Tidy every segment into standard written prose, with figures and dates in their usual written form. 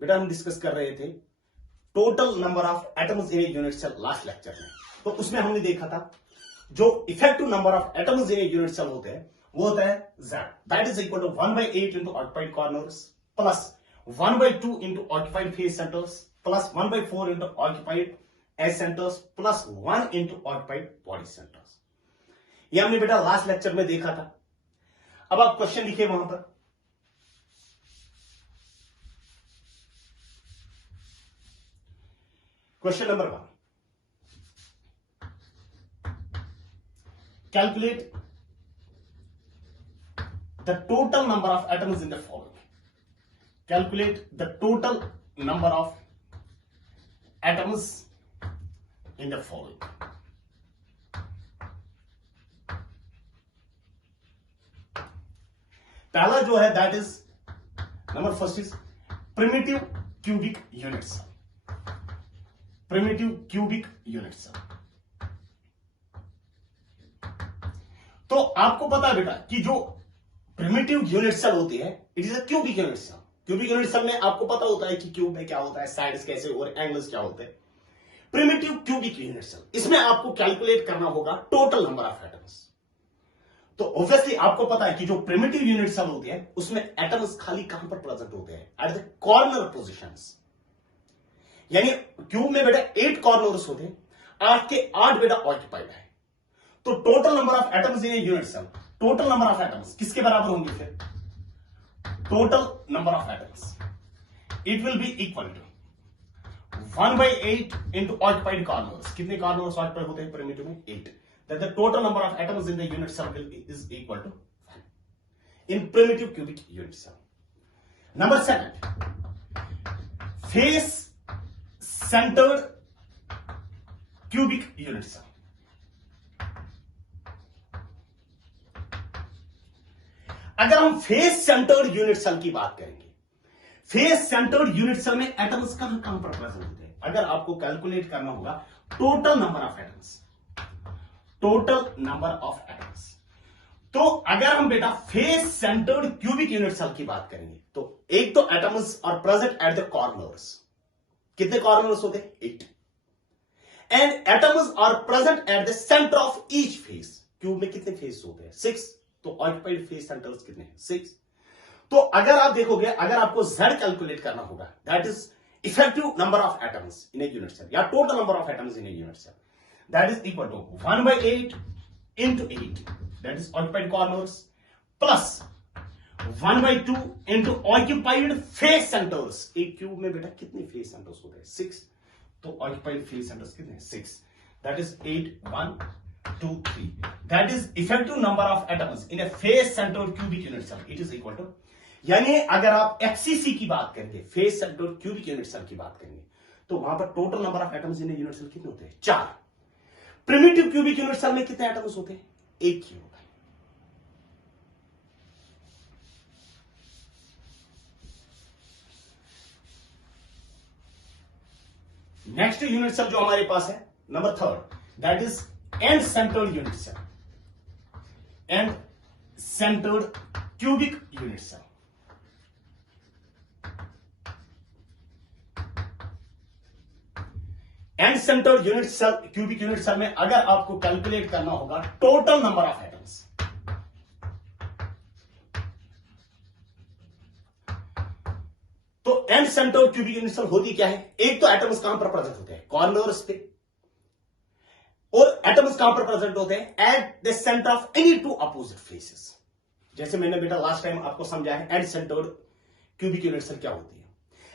बेटा हम डिस्कस कर रहे थे total number of atoms in a unit cell last lecture में। तो उसमें हमने देखा था जो effective number of atoms in a unit cell होते हैं वो होता है Z, that is equal to 1/8 into occupied corners plus 1/2 into occupied face centres plus 1/4 into occupied edge centres plus 1 into occupied body centres. ये हमने बेटा last lecture में देखा था। अब आप क्वेश्चन लिखिए वहां पर। Question number 1, calculate the total number of atoms in the following. Calculate the total number of atoms in the following. पहला जो है that is number first is primitive cubic unit cell. Primitive cubic unit cell. तो आपको पता है बेटा कि जो प्रिमिटिव यूनिट सेल होती है it is a cubic unit cell. Cubic unit cell में आपको पता होता है कि क्यूब में क्या होता है, साइड्स कैसे और एंगल्स क्या होते हैं। प्रिमिटिव क्यूबिक यूनिट सेल, इसमें आपको कैलकुलेट करना होगा टोटल नंबर ऑफ एटम्स। तो ऑब्वियसली आपको पता है कि जो प्रिमिटिव यूनिट सेल होती है उसमें एटम्स खाली कहां पर प्रेजेंट होते हैं, एट द कॉर्नर पोजिशंस। यानी क्यूब में बेटा 8 कॉर्नर्स होते हैं, 8 के 8 बेटा ऑक्यूपाइड है। तो total number of atoms in a unit cell, total number of atoms किसके बराबर होंगे फिर? Total number of atoms it will be equal to 1/8 into occupied corners. कितने कॉर्नर्स ऑक्यूपाइड होते हैं प्रिमिटिव में? 8। That the total number of atoms in the unit cell is equal to 1 in primitive cubic unit cell. Number 7, face centred cubic unit cell. अगर हम face centred unit cell की बात करेंगे, face centred unit cell में atoms कहां कहां पर present होते हैं? अगर आपको कैलकुलेट करना होगा total number of atoms, total number of atoms, तो अगर हम बेटा face centred cubic unit cell की बात करेंगे तो एक तो atoms are present at the corners. कितने कॉर्नर्स होते हैं? 8। And atoms are present at the centre of each face. Cube में कितने फेस होते हैं? 6। तो ऑक्यूपाइड फेस सेंटर्स कितने हैं? 6। तो अगर आप देखोगे, अगर आपको Z कैलकुलेट करना होगा, that is effective number of atoms in a unit cell या total number of atoms in a unit cell, that is equal to 1/8 into 8, that is occupied corners, plus 1/2 into occupied face centers. एक cube में बेटा कितने face centers होते हैं? 6। तो occupied face centres कितने हैं? 6। That is 8, 1, 2, 3. That is effective number of atoms in a face centered cubic unit cell. It is equal to, यानी अगर आप FCC की बात करेंगे, face centred cubic unit cell की बात करेंगे, तो वहां पर total number of atoms in unit cell कितने होते हैं? 4। प्रिमिटिव क्यूबिक यूनिट सेल में कितने एटम्स होते हैं? एक ही होता है। नेक्स्ट यूनिट सेल जो हमारे पास है number 3, that is end centred unit cell, end centred cubic unit cell. End centred unit cell cubic unit cell में अगर आपको कैलकुलेट करना होगा टोटल नंबर ऑफ एटम्स, तो end centred cubic unit cell होती क्या है? एक तो एटम्स कहां पर प्रेजेंट होते हैं? कॉर्नर्स पे। और एटम्स कहां पर प्रेजेंट होते हैं? At the centre of any two opposite faces. जैसे मैंने बेटा लास्ट टाइम आपको समझा है end centred cubic unit cell क्या होती है।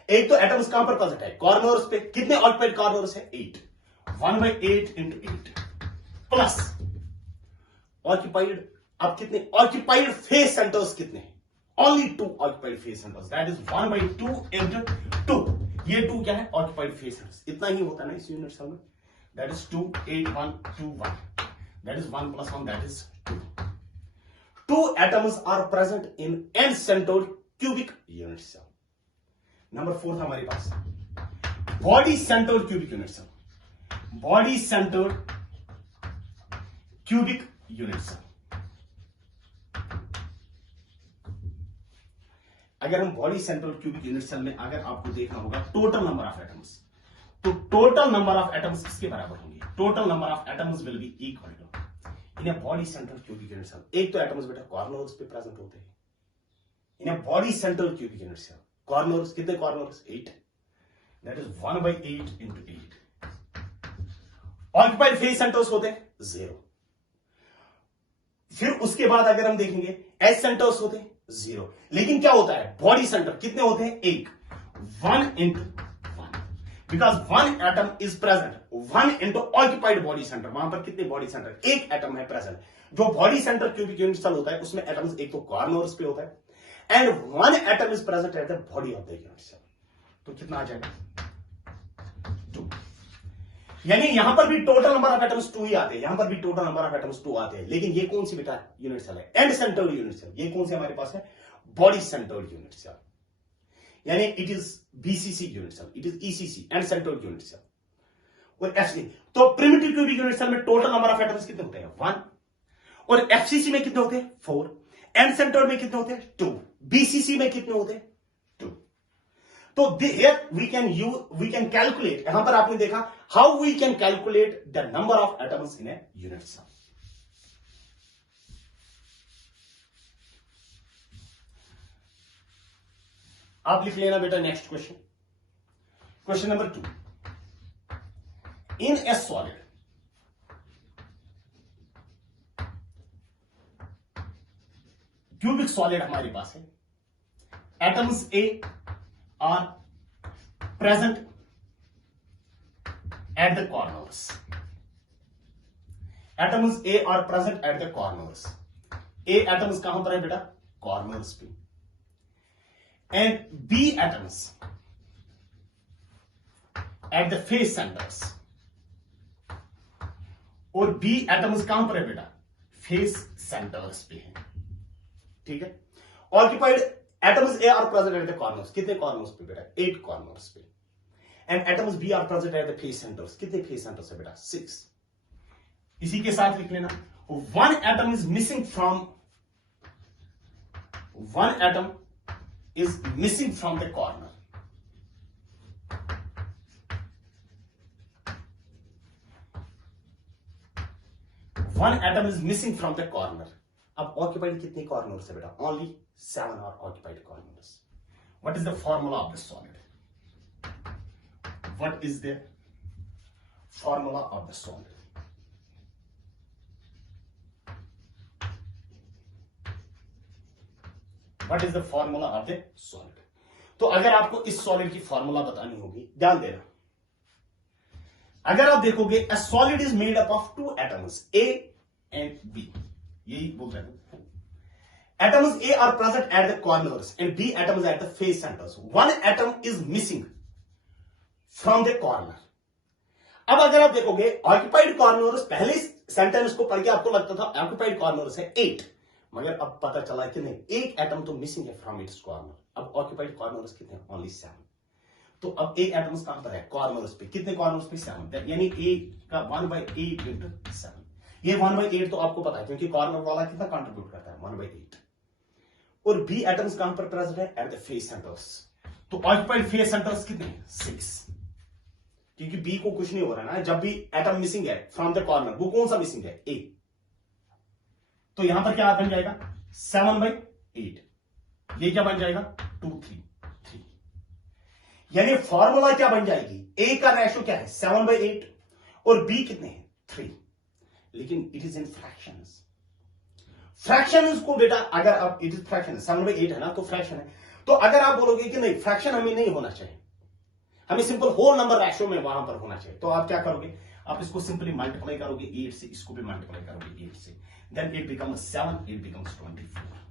एक तो एटम्स कहां पर प्रेजेंट है? कॉर्नर्स पे। कितने ऑक्यूपाइड कॉर्नर्स है? 8। 1/8 इंटू 8 प्लस ऑक्यूपाइड, अब कितने ऑक्यूपाइड फेस सेंटर्स कितने हैं? Only 2 occupied face centres, that is 1/2 into 2। ये 2 क्या है? Occupied face centres. इतना ही होता है ना इस यूनिट सेल में, that is 2, 8, 1, 2, 1. That is 1 plus 1, that is 2. 2 atoms are present in end-centered cubic unit cell. Number 4 था हमारे पास body-centered cubic unit cell. Body-centered cubic unit cell. अगर हम body centre cubic unit cell में अगर आपको देखना होगा टोटल नंबर ऑफ एटम्स, तो टोटल नंबर ऑफ एटम्स किसके बराबर होंगे? Total number of atoms will be equal to in a body centre cubic unit cell. एक तो एटम्स बेटा कॉर्नर्स पे प्रेजेंट होते हैं in a body centre cubic unit cell. Corners कितने? Corners 8, that is 1/8 into 8। Occupied face centers होते हैं 0। फिर उसके बाद अगर हम देखेंगे एज सेंटर्स होते हैं 0। लेकिन क्या होता है बॉडी सेंटर कितने होते हैं? 1 into 1, because 1 atom is present 1 into occupied body centre. वहां पर कितने बॉडी सेंटर? 1 एटम है प्रेजेंट। जो body centre cubic unit cell होता है उसमें एटम्स एक तो कॉर्नर्स पे होता है and 1 atom is present at the body of the unit cell. तो कितना आ जाएगा? 2। यानी यहां पर भी टोटल नंबर ऑफ एटम्स 2 ही आते हैं, यहां पर भी टोटल नंबर ऑफ एटम्स 2 आते हैं। लेकिन ये कौन सी बेटा यूनिट सेल है? End centred unit cell. ये कौन सी हमारे पास है? Body centred unit cell. यानी it is BCC unit cell, it is ECC end centred unit cell. और एफसी, तो प्रिमिटिव क्यूबिक यूनिट सेल में टोटल नंबर ऑफ एटम्स कितने होते हैं? 1। और एफसीसी में कितने होते हैं? 4। एंड सेंटर्ड में कितने होते हैं? 2। बीसीसी में कितने होते हैं? 2। तो हियर वी कैन कैलकुलेट, यहां पर आपने देखा how we can calculate the number of atoms in a unit cell. आप लिख लेना बेटा next question, question number 2। In a solid cubic solid हमारे पास है, atoms A are present at the corners. Atoms A are present at the corners. A atoms कहां पर है बेटा? कॉर्नर्स पे। And B atoms at the face centres. और B atoms कहां पर है बेटा? फेस सेंटर्स पे है। ठीक है। Occupied atoms A are present at the corners. कितने कॉर्नर्स पे बेटा? 8 कॉर्नर्स पे। And atoms B are present at the face centres. कितने फेस सेंटर्स है बेटा? 6। इसी के साथ लिख लेना 1 atom is missing from 1 atom is missing from the corner. One atom is missing from the corner. अब ऑक्यूपाइड कितने कॉर्नर्स है बेटा? Only 7 are occupied corners. What is the formula of the solid? What is the formula of the solid? What is the formula of the solid? तो अगर आपको इस solid की formula बतानी होगी, ध्यान देना। अगर आप देखोगे a solid is made up of 2 atoms A and B, यही बोल रहे हैं। Atoms A are present at the corners and B atoms at the face centres. 1 atom is missing from the corner. अब अगर आप देखोगे ऑक्यूपाइड कॉर्नर्स, पहले sentence को पढ़ के आपको लगता था ऑक्यूपाइड कॉर्नर्स है 8, मगर अब पता चला कि नहीं, एक एटम तो मिसिंग है फ्रॉम इट्स कॉर्नर। अब ऑक्यूपाइड कॉर्नर्स कितने? ओनली 7। तो अब ए एटम्स कहां पर है? कॉर्नर्स पे। कितने कॉर्नर्स पे? 7। यानी ए का 1/8 into 7। ये 1/8 तो आपको पता है क्योंकि कॉर्नर वाला कितना कंट्रीब्यूट करता है? 1/8। और बी एटम्स कहां पर प्रेजेंट है? Eight the face centres. तो ऑक्यूपाइड फेस सेंटर्स कितने? 6। क्योंकि बी को कुछ नहीं हो रहा ना, जब भी एटम मिसिंग है फ्रॉम द कॉर्नर, वो कौन सा मिसिंग है? ए। तो यहां पर क्या बन जाएगा? 7/8। ये क्या बन जाएगा? 2, 3। यानी फॉर्मूला क्या बन जाएगी? ए का रेशो क्या है? 7/8 और बी कितने हैं? 3। लेकिन it is in fractions. Fractions को बेटा अगर आप, इट इज फ्रैक्शन, 7/8 है ना, तो फ्रैक्शन है। तो अगर आप बोलोगे कि नहीं फ्रैक्शन हमें नहीं होना चाहिए, हमें सिंपल होल नंबर रेशो में वहां पर होना चाहिए, तो आप क्या करोगे? आप इसको सिंपली मल्टीप्लाई करोगे 8 से, इसको भी मल्टीप्लाई करोगे 8 से, then it becomes 7, it becomes 24।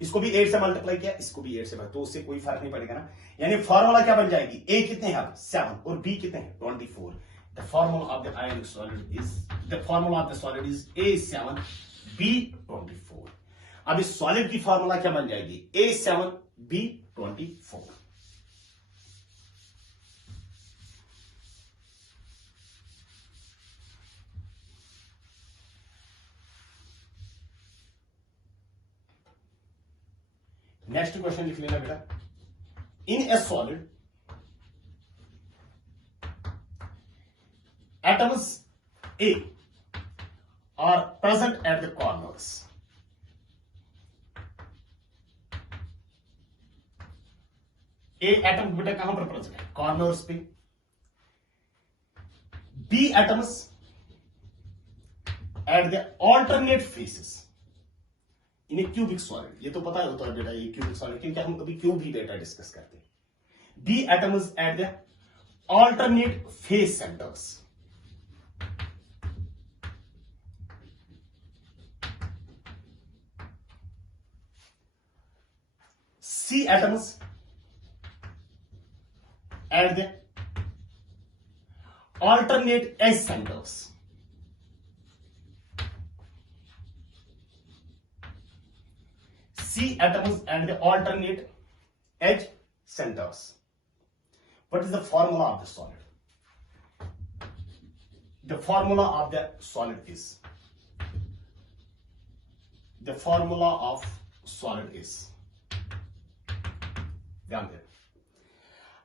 इसको भी 8 से मल्टीप्लाई किया, इसको भी 8 से, तो उससे कोई फर्क नहीं पड़ेगा ना। यानी फॉर्मूला क्या बन जाएगी? ए कितने हैं? 7 और बी कितने हैं? 24। The formula of the ionic solid is, the formula of the solid is A7 B24। अब इस सॉलिड की फॉर्मूला क्या बन जाएगी? A7 B24। नेक्स्ट क्वेश्चन लिख लेना बेटा, in a solid atoms A are present at the corners. A atom बेटा कहां पर प्रेजेंट है? कॉर्नर्स पे. B atoms at the alternate faces in a cubic solid. ये तो पता होता है बेटा ये क्यूबिक सॉलिड, क्योंकि हम कभी क्यूब ही बेटा डिस्कस करते हैं. B atoms at the alternate face centers. C atoms at the alternate edge centers. C atoms at the alternate edge centers. What is the formula of the solid? The formula of the solid is. The formula of solid is. ध्यान दें,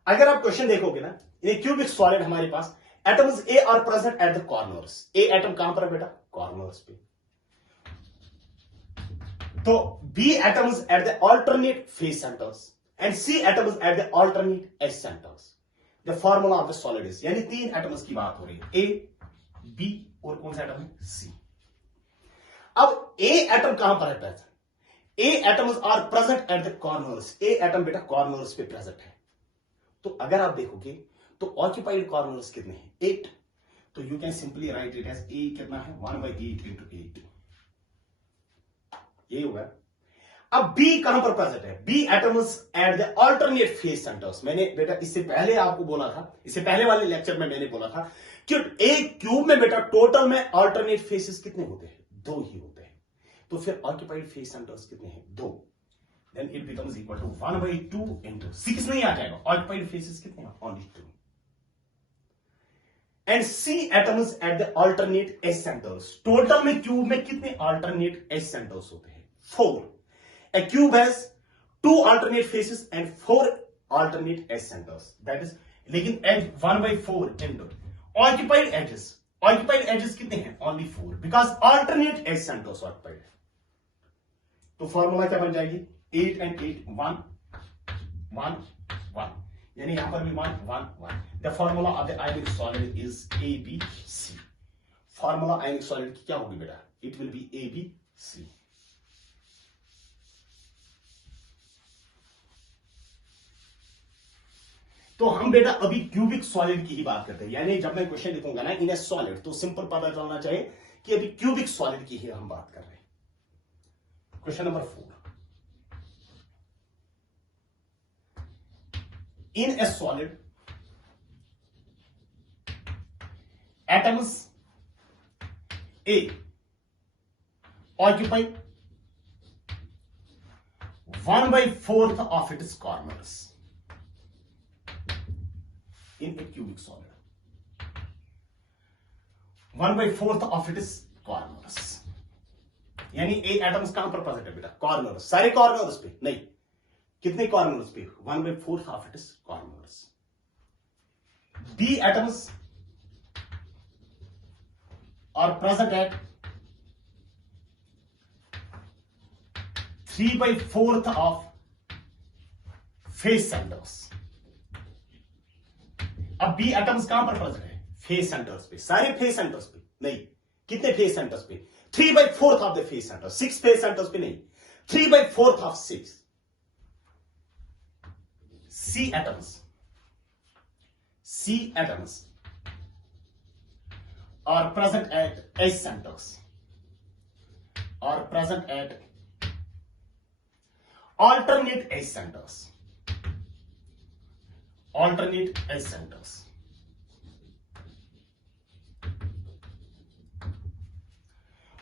अगर आप question देखोगे ना, ये cubic solid हमारे पास atoms A are present at the corners. A atom कहां पर है बेटा? कॉर्नर्स पे. तो B atoms at the alternate face centers and C atoms at the alternate edge centers. The formula of the solid is, यानी तीन atoms की बात हो रही है, ए बी और कौन सा एटम है? सी. अब ए एटम कहां पर है present? A atoms are present at the corners. A atom बेटा कॉर्नर्स पे प्रेजेंट है. तो अगर आप देखोगे तो ऑक्यूपाइड कॉर्नर्स कितने हैं? 8. तो you can simply write it as A कितना है? 1/8 इंटू 8. ये होगा. अब बी कहां पर प्रेजेंट है? B atoms at the alternate face centres. मैंने बेटा इससे पहले आपको बोला था, इससे पहले वाले लेक्चर में मैंने बोला था कि एक क्यूब में बेटा टोटल में ऑल्टरनेट फेसेस कितने होते हैं? 2 ही होते हैं. तो फिर ऑक्यूपाइड फेस सेंटर्स कितने हैं? 2. Then it becomes equal to 1/2 into 6 नहीं आ जाएगा. ऑक्यूपाइड फेसेस कितने हैं? Only 2. And C atoms at the alternate edge centers. Total में क्यूब में कितने ऑल्टरनेट एज सेंटर्स होते हैं? 4. A cube has 2 alternate faces and 4 alternate edge centers. That is, लेकिन edge 1/4 into occupied edges. Occupied edges कितने हैं? Only 4, because alternate edge centers occupied. तो formula क्या बन जाएगी? 8 and 8 1 1 1, यानी यहां पर भी 1 1 1. The formula of the ionic solid is ABC. Formula ionic solid की क्या होगी बेटा? It will B ABC. तो हम बेटा अभी क्यूबिक सॉलिड की ही बात करते हैं, यानी जब मैं क्वेश्चन लिखूंगा ना इन ए सॉलिड, तो सिंपल पता चलना चाहिए कि अभी क्यूबिक सॉलिड की ही हम बात कर रहे हैं. Question number 4. In a solid, atoms A occupy 1/4 of its corners. In a cubic solid, 1/4 of its corners. यानी ए एटम्स कहां पर प्रेजेंट है बेटा? कॉर्नर्स. सारे कॉर्नर्स पे नहीं, कितने कॉर्नर्स पे? 1/4 of its corners. B atoms are present at 3/4 of face centres. अब बी एटम्स कहां पर प्रेजेंट है? फेस सेंटर्स पे. सारे फेस सेंटर्स पे नहीं, कितने फेस सेंटर्स पे? 3/4 of the face centre. 6 face centres पे नहीं, 3/4 of 6. C atoms are present at edge centers, are present at alternate edge centers. Alternate edge centers.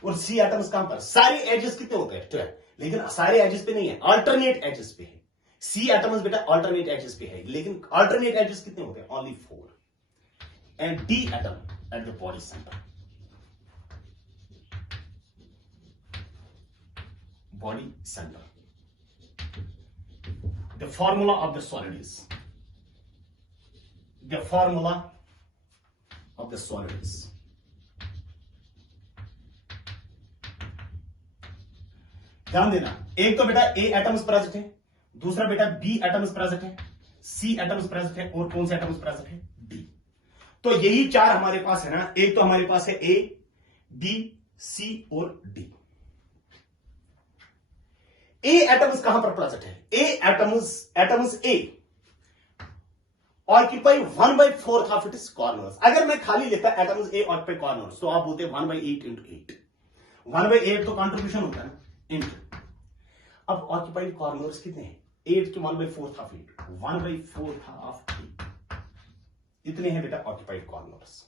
और सी एटम्स कहां पर? सारे एजेस कितने होते हैं? 12. लेकिन सारे एजेस पे नहीं है, अल्टरनेट एजेस पे है. सी एटम्स बेटा अल्टरनेट एजेस पे है, लेकिन अल्टरनेट एजेस कितने होते हैं? Only 4. And D atom at the body centre. Body centre the formula of the solid is, the formula of the solid is, ध्यान देना, एक तो बेटा ए एटम्स प्रेजेंट है, दूसरा बेटा बी एटम्स प्रेजेंट है, सी एटम्स प्रेजेंट है, और कौन से एटम्स प्रेजेंट है, डी। तो यही चार हमारे पास है ना, एक तो हमारे पास है ए, बी, सी और डी। ए एटम्स कहां पर प्रेजेंट है? A atoms A occupy 1/4 of its corners. अगर मैं खाली लिखता एटम्स ए ऑक्यूपाई कॉर्नर्स तो आप बोलते 1/8 इंटू 8, 1/8 तो कंट्रीब्यूशन होता है ना, इंटू। अब ऑक्यूपाइड कॉर्नर्स कितने हैं? 8 के 1/4 ऑफ 8, 1/4 ऑफ 8, इतने हैं बेटा ऑक्यूपाइड कॉर्नर्स।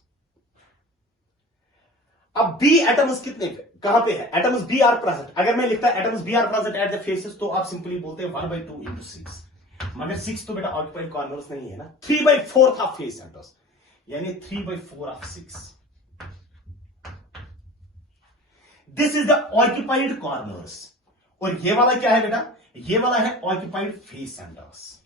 अब बी एटम्स कितने कहां पे है? Atoms B are present. अगर मैं लिखता atoms B are present at the faces तो आप सिंपली बोलते हैं 1/2 इंटू 6, मगर 6 तो बेटा ऑक्यूपाइड कॉर्नर्स नहीं है ना, 3/4 ऑफ फेस सेंटर्स, यानी 3/4 of 6। This is the occupied corners. और ये वाला क्या है बेटा? ये वाला है occupied face centres.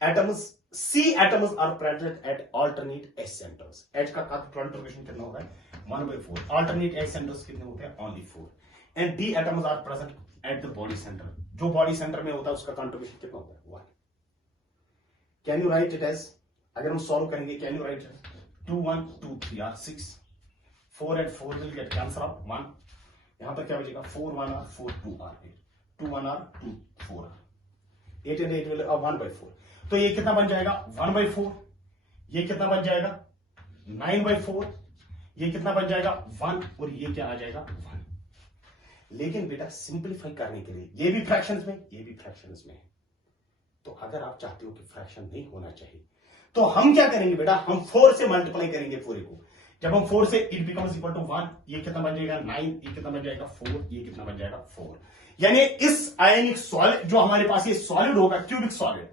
Atoms C atoms are present at alternate edge centres. Edge का कंट्रीब्यूशन कितना होता है? 1/4। अल्टरनेट एच सेंटर्स कितने होते हैं? Only 4। And d atoms are present at the body centre. जो बॉडी सेंटर में होता है उसका कंट्रीब्यूशन कितना होता है? 1। Can you write it as, अगर हम सॉल्व करेंगे, can you write it 2 1 2 3 are 6, 4 and 4 will get cancel up 1, यहां पर क्या बचेगा? 4 1 are 4 2 are 8, 2 1 are 2 4 are, 8 and 8 will 1/4। तो ये कितना बन जाएगा? 1/4। ये कितना बन जाएगा? 9/4। ये कितना बन जाएगा? 1। और ये क्या आ जाएगा? 1। लेकिन बेटा सिंप्लीफाई करने के लिए ये भी फ्रैक्शंस में, ये भी फ्रैक्शंस में, तो अगर आप चाहते हो कि फ्रैक्शन नहीं होना चाहिए तो हम क्या करेंगे बेटा? हम 4 से मल्टीप्लाई करेंगे पूरे को। जब हम 4 से इट बिकम्स इक्वल टू 1, ये कितना बन जाएगा? 9, ये कितना बन जाएगा? 4, ये कितना बन जाएगा? 4। यानी इस आयनिक सॉलिड जो हमारे पास ये सॉलिड होगा, क्यूबिक सॉलिड,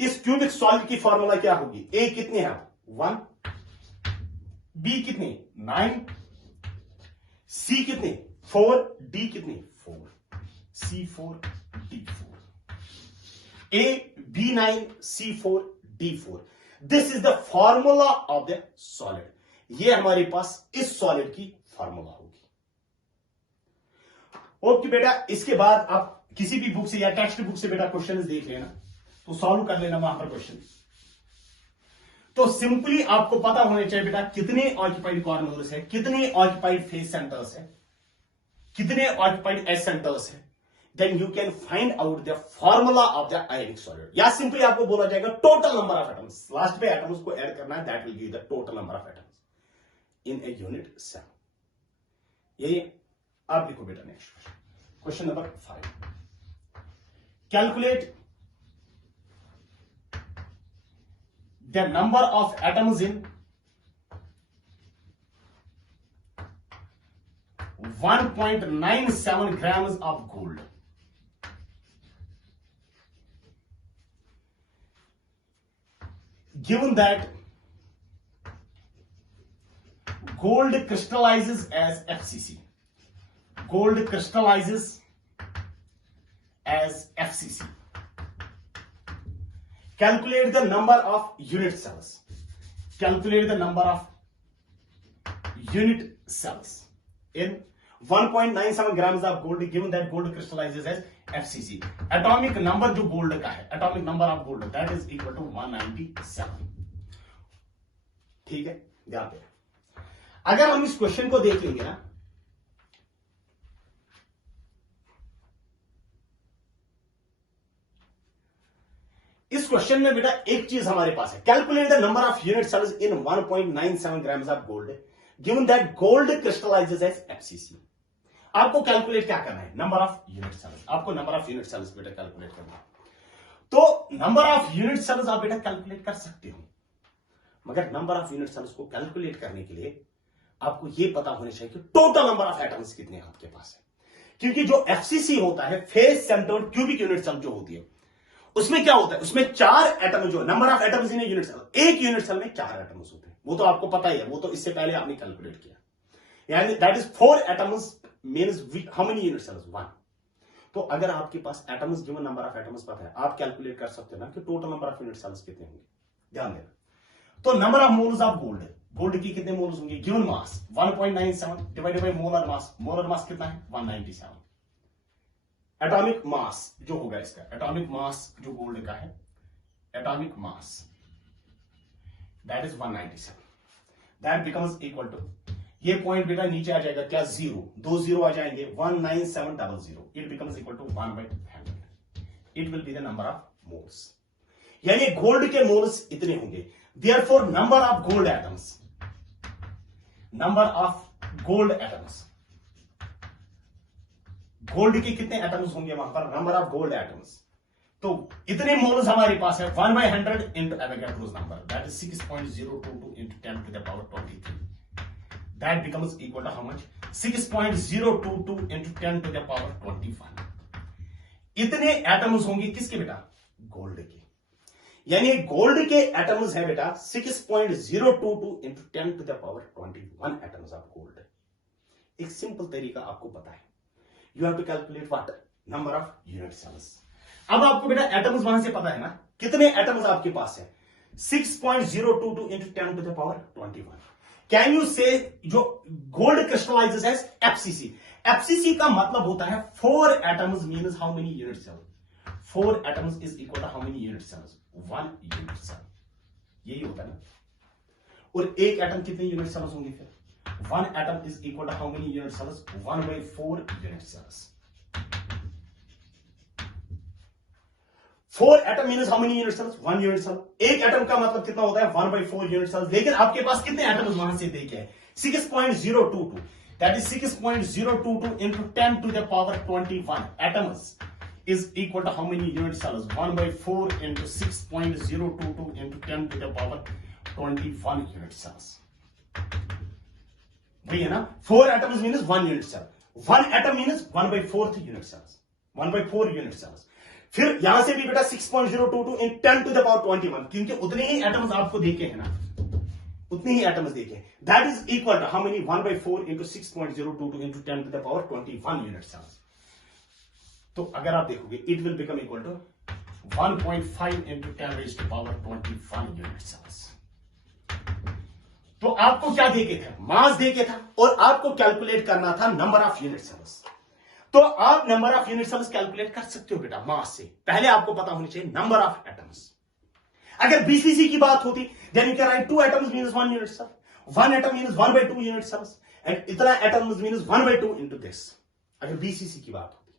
इस क्यूबिक सॉलिड की फॉर्मूला क्या होगी? ए कितने हैं? 1, बी कितने? 9, सी कितने? 4, डी कितने? 4, C4 D4, A B9 C4 D4। This is the formula of the solid. ये हमारे पास इस सॉलिड की फॉर्मूला होगी। ओके बेटा, इसके बाद आप किसी भी बुक से या टेक्स्ट बुक से बेटा क्वेश्चन देख लेना, तो सॉल्व कर लेना वहां पर क्वेश्चन। तो सिंपली आपको पता होना चाहिए बेटा कितने ऑक्यूपाइड कॉर्नर्स है, कितने ऑक्यूपाइड फेस सेंटर्स है, कितने ऑक्यूपाइड एज सेंटर्स है, then you can find out the formula of the ionic solid. या सिंपली आपको बोला जाएगा total number of atoms, last पे एटम्स को ऐड करना है, that will give the total number of atoms in a unit cell. यही आप लिखो बेटा next question number 5। Calculate the number of atoms in 1.97 grams of gold. Given that gold crystallizes as FCC, gold crystallizes as FCC. Calculate the number of unit cells. Calculate the number of unit cells in 1.97 grams of gold, given that gold crystallizes as FCC. Atomic number जो gold का है, atomic number of gold, that is equal to 197. ठीक है, ध्यान पे। अगर हम इस क्वेश्चन को देख लेंगे ना, इस क्वेश्चन में बेटा एक चीज हमारे पास है, calculate the number of unit cells in 1.97 grams of gold given that gold crystallizes as FCC. आपको कैलकुलेट क्या करना है? Number of unit cells. आपको नंबर ऑफ यूनिट सेल्स बेटा कैलकुलेट करना है। तो नंबर ऑफ यूनिट सेल्स आप बेटा कैलकुलेट कर सकते हो, मगर नंबर ऑफ यूनिट सेल्स को कैलकुलेट करने के लिए आपको यह पता होना चाहिए कि टोटल नंबर ऑफ एटम्स कितने आपके पास है। क्योंकि जो एफसीसी होता है, face centred cubic unit cell जो होती है, उसमें क्या होता है? उसमें 4 एटम जो number of atoms in unit cell, एक यूनिट सेल में 4 एटम्स होते हैं। वो तो आपको पता ही है, वो तो इससे पहले आपने कैलकुलेट किया। यानी that is 4 atoms means how many unit cells? 1। तो अगर आपके पास atoms given number of atoms पता है, आप कैलकुलेट कर सकते हो ना कि total number of unit cells कितने होंगे। ध्यान देना, तो number of moles of gold, gold की कितने मोल्स होंगे, given mass 1.97 divided by molar mass कितना है 197। एटॉमिक मास जो होगा इसका, एटॉमिक मास जो गोल्ड का है, atomic mass that is 197, that becomes equal to, ये पॉइंट बेटा नीचे आ जाएगा क्या, 0, 2 0 आ जाएंगे, 19700, it becomes equal to 1/100, it will be the number of moles, यानी गोल्ड के मोल्स इतने होंगे। Therefore number of gold atoms, number of gold atoms, gold के कितने एटम्स होंगे वहां पर, नंबर ऑफ गोल्ड एटम्स, तो इतने मोल्स हमारे पास है 1/100 into Avogadro's number, that is 6.022 into 10 to the power 23, that becomes equal to how much, 6.022 into 10 to the power 21। इतने एटम्स होंगे किसके बेटा, गोल्ड के, यानी गोल्ड के एटम्स है बेटा 6.022 into 10 to the power 21 atoms of gold. एक सिंपल तरीका आपको पता है, you have to calculate what, number of unit cells. अब आपको बेटा एटम्स वहां से पता है ना, कितने एटम्स आपके पास है, 6.022 into 10 to the power 21। Can you say, जो gold crystallizes as FCC, FCC का मतलब होता है 4 atoms means how many unit cell, 4 atoms is equal to how many unit cells, 1 unit cell, यही होता है ना। और एक एटम कितने यूनिट सेल्स होंगे फिर, 1 atom is equal to how many unit cells, 1/4 unit cells। 4 atom means how many unit cells, 1 unit cell। एक एटम का मतलब कितना होता है 1/4 यूनिट सेल्स, लेकिन आपके पास कितने एटम्स वहां से देखे हैं 6.022, that is 6.022 into 10 to the power 21 atoms is equal to how many unit cells, 1/4 into 6.022 into 10 to the power 21 unit cells। वही है ना, 4 atoms means 1 unit cell, 1 atom means 1/4 unit cells, 1/4 unit cells। फिर यहां से भी बेटा 6.022 in 10 to the power 21, क्योंकि उतने ही एटम्स आपको देखे हैं ना, उतने ही एटम्स देखे, that is equal to how many 1/4 into 6.022 into 10 to the power 21 unit cells. तो अगर आप देखोगे it will become equal to 1.5 into 10 raised to power 21 unit cells. तो आपको क्या देखे थे, मास देखे था, और आपको कैलकुलेट करना था नंबर ऑफ यूनिट सेल्स। तो आप number of unit cells calculate कर सकते हो बेटा मास से, पहले आपको पता होनी चाहिए नंबर ऑफ एटम्स। अगर बीसीसी की बात होती then you can write 2 atoms means 1 unit cell, 1 atom means 1/2 unit cells, and इतना atoms means 1/2 into this। अगर बीसीसी की बात होती,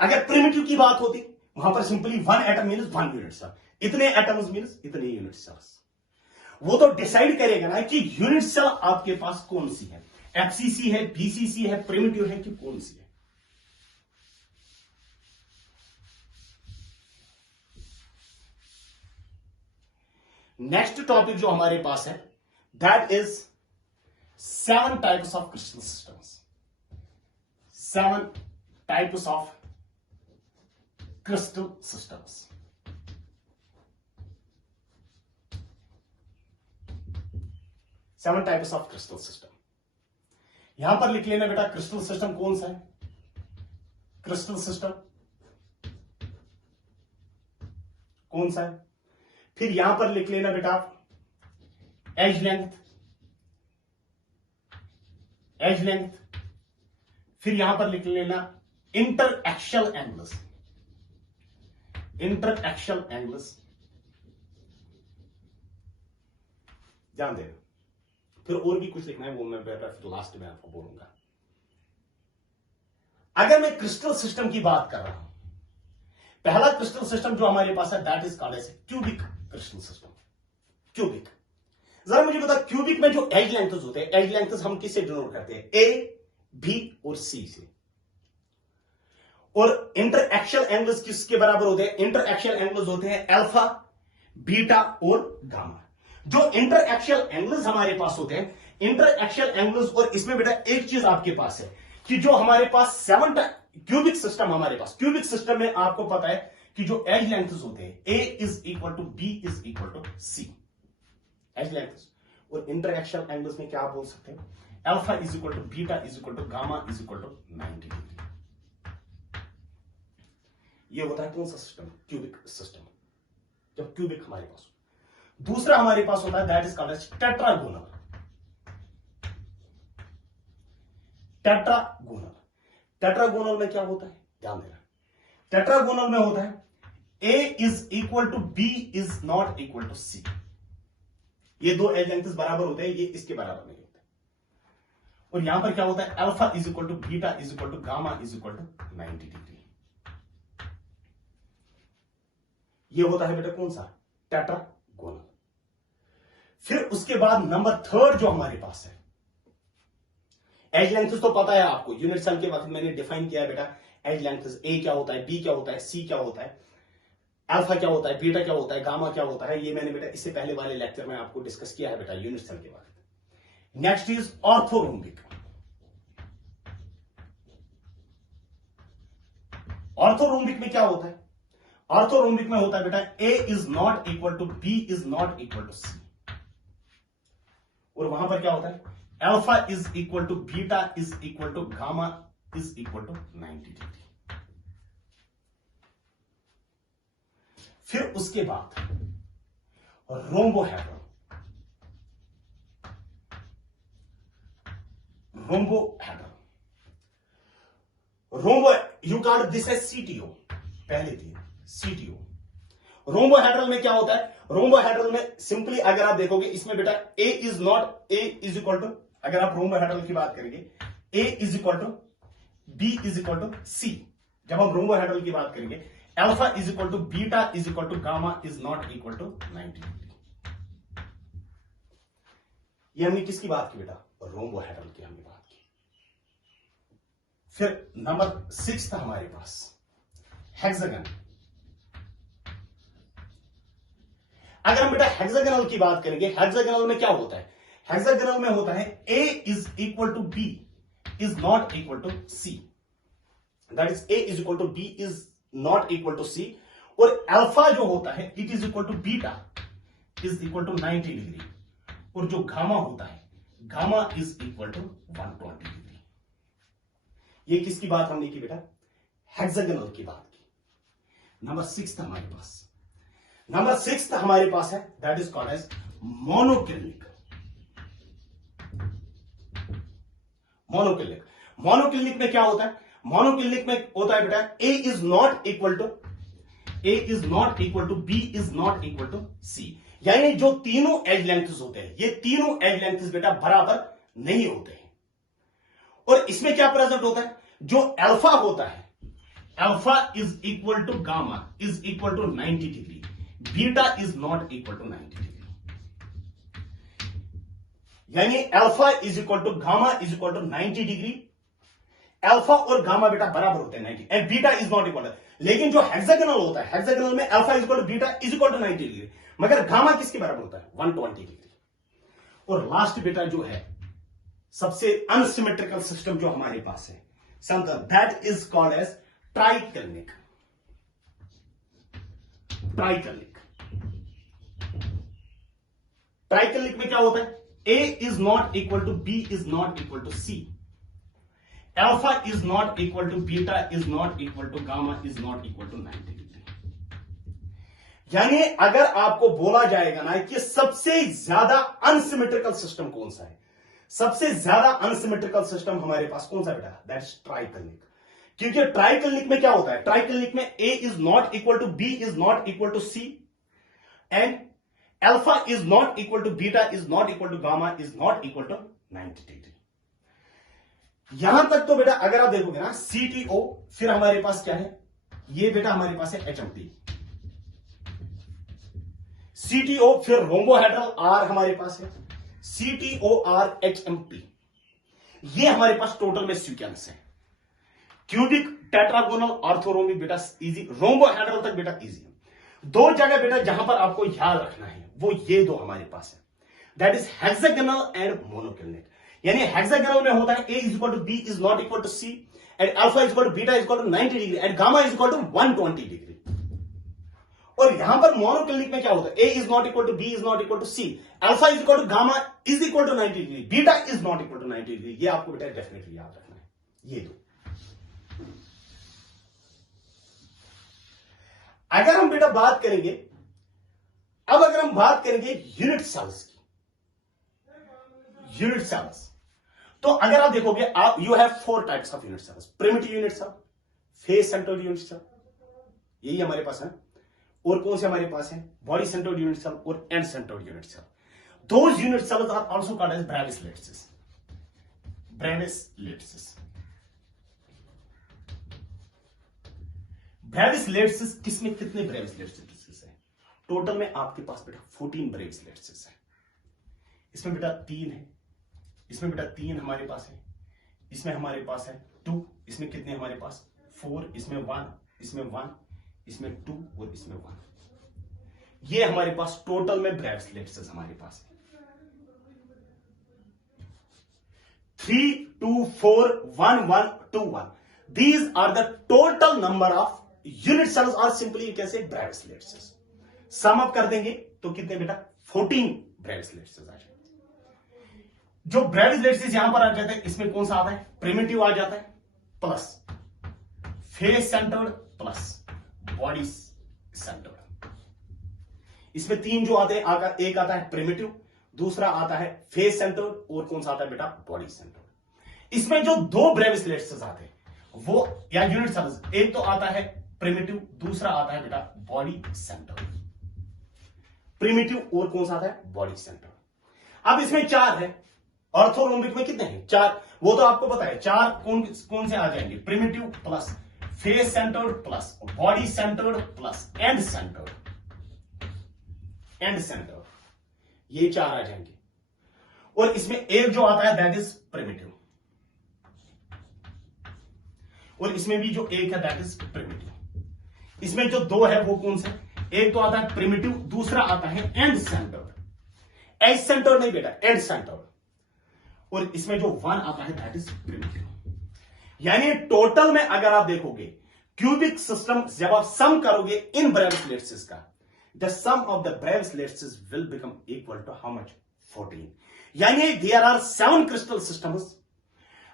अगर प्रिमिटिव की बात होती वहां पर simply 1 atom means 1 unit cell, इतने atoms means इतने यूनिट सेल्स। वो तो डिसाइड करेगा ना कि यूनिट सेल आपके पास कौन सी है, एफसीसी है, बीसीसी है, प्रिमिटिव है कि कौन सी है। नेक्स्ट टॉपिक जो हमारे पास है that is 7 types of crystal systems, 7 types of crystal systems. Seven types of crystal system, यहां पर लिख लेना बेटा क्रिस्टल सिस्टम कौन सा है, क्रिस्टल सिस्टम कौन सा है। फिर यहां पर लिख लेना बेटा एज लेंथ, एज लेंथ। फिर यहां पर लिख लेना इंटरएक्शियल एंगल्स, इंटरएक्शियल एंगल्स, ध्यान देना। फिर और भी कुछ लिखना है वो मैं बेटा फिर लास्ट में आपको बोलूंगा। अगर मैं क्रिस्टल सिस्टम की बात कर रहा हूं, पहला क्रिस्टल सिस्टम जो हमारे पास है that is called as cubic crystal system. Cubic, जरा मुझे बता, क्यूबिक में जो एज लेंथ्स होते हैं, एज लेंथ्स हम किससे डिनोट करते हैं, ए, बी और सी से। और इंटरएक्शियल एंगल्स किसके बराबर होते हैं, इंटरएक्शियल एंगल्स होते हैं अल्फा, बीटा और गामा। जो इंटरएक्शियल एंगल्स हमारे पास होते हैं, इंटरएक्शियल एंगल्स, और इसमें बेटा एक चीज आपके पास है कि जो हमारे पास 7 क्यूबिक सिस्टम, हमारे पास क्यूबिक सिस्टम में आपको पता है कि जो एज लेंथ्स होते हैं A is equal to B is equal to C, edge lengths. और इंटरएक्शियल एंगल्स में क्या आप बोल सकते हैं, alpha is equal to beta is equal to gamma is equal to 90 degree. ये होता है कौन सा सिस्टम? क्यूबिक सिस्टम, जब क्यूबिक हमारे पास हो। दूसरा हमारे पास होता है that is called as tetragonal. Tetragonal, tetragonal में क्या होता है, ध्यान देना। टेट्रागोनल में होता है A is equal to B is not equal to C. ये दो एज लेंथ्स बराबर होते हैं, ये इसके बराबर नहीं होते। और यहां पर क्या होता है, alpha is equal to beta is equal to gamma is equal to 90 degree. ये होता है बेटा कौन सा, टेट्रागोनल। फिर उसके बाद नंबर थर्ड जो हमारे पास है, एज लेंथ्स तो पता है आपको, यूनिट सेल के वक्त मैंने डिफाइन किया है बेटा एज लेंथ्स। ए क्या होता है, बी क्या होता है, सी क्या होता है, अल्फा क्या होता है, बीटा क्या होता है, गामा क्या होता है। ये मैंने बेटा इससे पहले वाले लेक्चर में आपको डिस्कस किया है बेटा यूनिट सेल के वक्त। Next is orthorhombic. ऑर्थोरोम्बिक में क्या होता है, ऑर्थोरोम्बिक में होता है बेटा A is not equal to B is not equal to C. और वहां पर क्या होता है, alpha is equal to beta is equal to gamma is equal to 90 degree. फिर उसके बाद rhombohedral. Rhombo you called this as CTO, पहले थी सीटीओ। रोम्बोहेड्रल में क्या होता है, रोम्बोहेड्रल में सिंपली अगर आप देखोगे इसमें बेटा A is not, A is equal to, अगर आप रोम्बोहेड्रल की बात करेंगे A is equal to B is equal to C. जब हम रोम्बोहेड्रल की बात करेंगे alpha is equal to beta is equal to gamma is not equal to 90 degree. ये हमने किसकी बात की बेटा, रोम्बोहेड्रल की हमने बात की। फिर नंबर 6 था हमारे पास हेक्सागन। अगर हम बेटा हेक्सागोनल की बात करेंगे, हेक्सागोनल में क्या होता है, हेक्सागोनल में होता है A is equal to B is not equal to C. That is A is equal to B is not equal to C. और अल्फा जो होता है it is equal to beta is equal to 90 degree. और जो gamma होता है, gamma is equal to 120 degree. ये किसकी बात हमने की बेटा, हेक्सागोनल की बात की। नंबर 6 हमारे पास, नंबर 6 हमारे पास है that is called as monoclinic. Monoclinic, monoclinic में क्या होता है, मोनोक्लिनिक में होता है बेटा A is not equal to, A is not equal to B is not equal to C. यानी जो तीनों एज लेंथ्स होते हैं, ये तीनों एज लेंथ्स बेटा बराबर नहीं होते हैं। और इसमें क्या प्रेजेंट होता है, जो अल्फा होता है, alpha is equal to gamma is equal to 90 degree, beta is not equal to 90 degree. यानी alpha is equal to gamma is equal to 90 degree. Alpha और गामा बेटा बराबर होते हैं 90 and beta is not equal. लेकिन जो hexagonal होता है, हेक्सागोनल में alpha is equal to beta is equal to 90 degree, मगर गामा किसके बराबर होता है, 120 डिग्री। और लास्ट बेटा जो है सबसे अनसिमेट्रिकल सिस्टम जो हमारे पास है something that is called as triclinic. Triclinic, triclinic में क्या होता है, A is not equal to B is not equal to C, alpha is not equal to beta is not equal to gamma is not equal to 90 degree. यानी अगर आपको बोला जाएगा ना कि सबसे ज्यादा अनसिमेट्रिकल सिस्टम कौन सा है, सबसे ज्यादा अनसिमेट्रिकल सिस्टम हमारे पास कौन सा बेटा, दैट्स ट्राइकलिक। क्योंकि ट्राइकलिक में क्या होता है, ट्राइकलिक में A is not equal to B is not equal to C and alpha is not equal to beta is not equal to gamma is not equal to 90 degree. यहां तक तो बेटा अगर आप देखोगे ना सीटीओ, फिर हमारे पास क्या है, ये बेटा हमारे पास है एचएमटी, सीटीओ, फिर रोम्बोहेड्रल आर हमारे पास है, सीटीओ आर एचएमपी। ये हमारे पास टोटल में सीक्वेंस है। क्यूबिक, टेट्रागोनल, ऑर्थोरोम्बिक बेटा इजी, रोम्बोहेड्रल तक बेटा इजी। दो जगह बेटा जहां पर आपको याद रखना है वो ये दो हमारे पास है, that is hexagonal and monoclinic. यानी हेक्सागोनल में होता है A is equal to B is not equal to C and alpha is equal to beta is equal to 90 degree and gamma is equal to 120 degree. और यहां पर monoclinic में क्या होता है, A is not equal to B is not equal to C, alpha is equal to gamma is equal to 90 degree, beta is not equal to 90 degree. ये आपको बेटा डेफिनेटली याद रखना है, ये दो। अगर हम बेटा बात करेंगे, अब अगर हम बात करेंगे यूनिट सेल्स की, यूनिट सेल्स, तो अगर आप देखोगे आप you have 4 types of unit cells, primitive unit cell, face centred unit cell, यही हमारे पास है। और कौन से हमारे पास है? बॉडी सेंटर्ड यूनिट सेल और end centred unit cell. Those unit cells are also called as Bravais lattices, Bravais lattices. Bravais lattices किसमें कितने ब्रेविस लेट्सिस है? टोटल में आपके पास बेटा 14 ब्रेविस लेट्सिस है। इसमें बेटा 3 है, इसमें बेटा 3 हमारे पास है, इसमें हमारे पास है 2, इसमें कितने हमारे पास 4, इसमें 1, इसमें 1, इसमें 2 और इसमें 1। ये हमारे पास टोटल में ब्रेविस लेट्सिस हमारे पास है। 3, 2, 4, 1, 1, 2, 1। These are the total number of unit cells or simply you can say Bravais lattices. Sum up कर देंगे तो कितने बेटा 14 ब्रेविस लेट्सिस आ जाएंगे। जो ब्रेविस लेट्सिस यहां पर आ जाता है, इसमें कौन सा आता है? प्रिमिटिव आ जाता है, plus face centred plus body centred. इसमें 3 जो आते हैं, एक आता है प्रिमिटिव, दूसरा आता है फेस सेंटर्ड और कौन सा आता है बेटा? Body centred. इसमें जो 2 ब्रेविस लेट्सिस आते हैं वो या यूनिट सेल्स, एक तो आता है प्रिमिटिव, दूसरा आता है बेटा बॉडी सेंटर्ड। प्रिमिटिव और कौन सा आता है? Body centred. अब इसमें 4 है, ऑर्थोरोम्बिक में कितने हैं? 4। वो तो आपको पता है 4 कौन से आ जाएंगे? Primitive plus face centred plus body centred plus and centred, and centred, ये 4 आ जाएंगे। और इसमें एक जो आता है दैट इज प्रिमिटिव, और इसमें भी जो एक है दैट इज प्रिमिटिव। इसमें जो 2 है वो कौन से? एक तो आता है प्रिमिटिव, दूसरा आता है एंड सेंटर्ड। एज सेंटर्ड नहीं बेटा, एंड सेंटर्ड। और इसमें जो 1 आता है दैट इज प्रिमिटिव। यानी टोटल में अगर आप देखोगे क्यूबिक सिस्टम, जब आप सम करोगे इन ब्रेविस लेट्सिस का, the sum of the Bravais lattices will become equal to how much? 14। यानी देयर आर 7 क्रिस्टल सिस्टम्स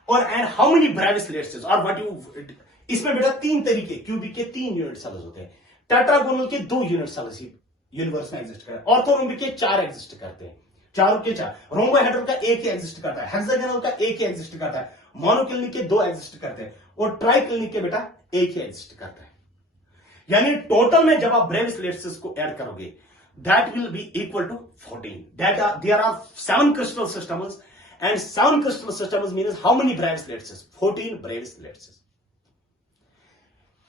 और and how many Bravais lattices और व्हाट यू। इसमें बेटा 3 तरीके, क्यूबिक के 3 यूनिट सेल्स होते हैं, टेट्रागोनल के 2 यूनिट सेल्स यूनिवर्स में एग्जिस्ट करते हैं, ऑर्थोरोम्बिक के 4 एग्जिस्ट करते हैं, चारों के 4। रोम्बोहेड्रल का 1 ही एग्जिस्ट करता है, हेक्सागोनल का 1 ही एग्जिस्ट करता है, मोनोक्लिनिक के 2 एग्जिस्ट करते हैं और ट्राइक्लिनिक के बेटा 1 ही एग्जिस्ट करता है। यानी टोटल में जब आप ब्रेविस लेट्सिस को ऐड करोगे that will be equal to 14। That there are 7 crystal systems and 7 crystal systems means how many Bravais lattices? 14 Bravais lattices.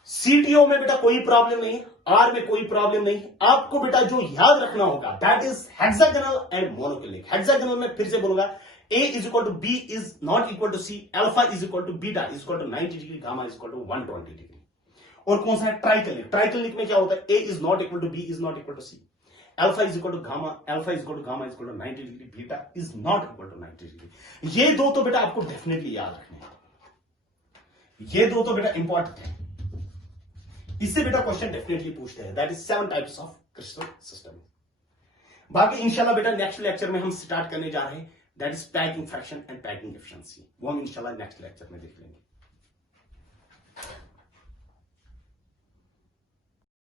CTO में बेटा कोई प्रॉब्लम नहीं, आर में कोई प्रॉब्लम नहीं। आपको बेटा जो याद रखना होगा that is hexagonal and monoclinic. Hexagonal में फिर से बोलूंगा, A is equal to B is not equal to C, alpha is equal to beta is equal to 90 degree, gamma is equal to 120 degree. और कौन सा है? ट्राइक्लिनिक। ट्राइक्लिनिक में क्या होता है? A is not equal to B is not equal to C, alpha is equal to gamma, alpha is equal to gamma is equal to 90 degree, beta is not equal to 90 degree. ये 2 तो बेटा आपको definitely याद रखने हैं, ये 2 तो बेटा इंपॉर्टेंट है, इससे बेटा क्वेश्चन डेफिनेटली पूछते हैं। That is 7 types of crystal system. बाकी इंशाल्लाह बेटा नेक्स्ट लेक्चर में हम स्टार्ट करने जा रहे हैं that is packing fraction and packing efficiency. वो हम इंशाल्लाह नेक्स्ट लेक्चर में देख लेंगे।